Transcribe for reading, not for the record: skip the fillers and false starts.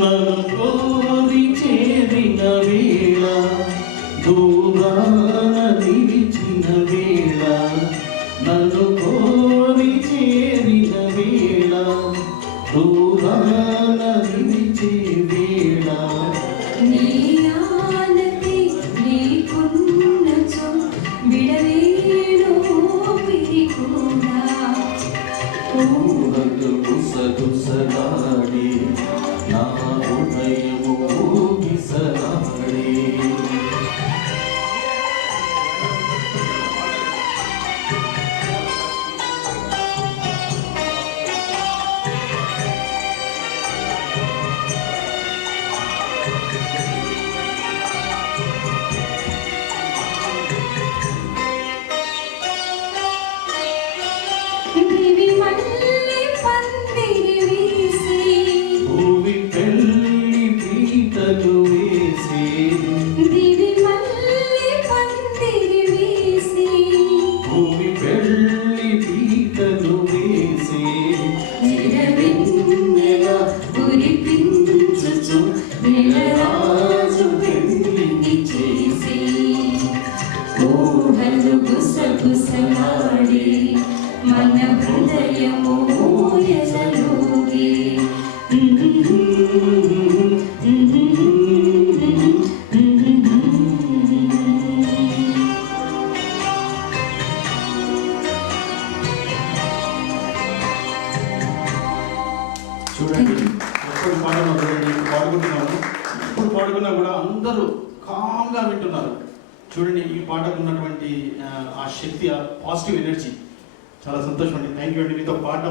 నన్ను కోరి చేరిన వేళ దూరాన నిలిచిన వేళ నన్ను కోరి చేరిన వేళ దూరాన నిలిచే వేళ నీ ఆనతి నీకున్నచో విడలేను పిరికుడా ఊహలు గుసగుసలాడి నా హృదయము ఊగిసలాడి గుసగుసలాడి మన హృదయము ఎసలోగి చూడండి, ఎప్పుడు పాడుకుంటున్నాము, ఎప్పుడు పాడుకున్నా కూడా అందరూ కామ్గా వింటున్నారు. చూడండి, ఈ పాటకు ఉన్నటువంటి ఆ శక్తి, ఆ పాజిటివ్ ఎనర్జీ చాలా సంతోషం అండి. థ్యాంక్ యూ అండి. మీతో పాట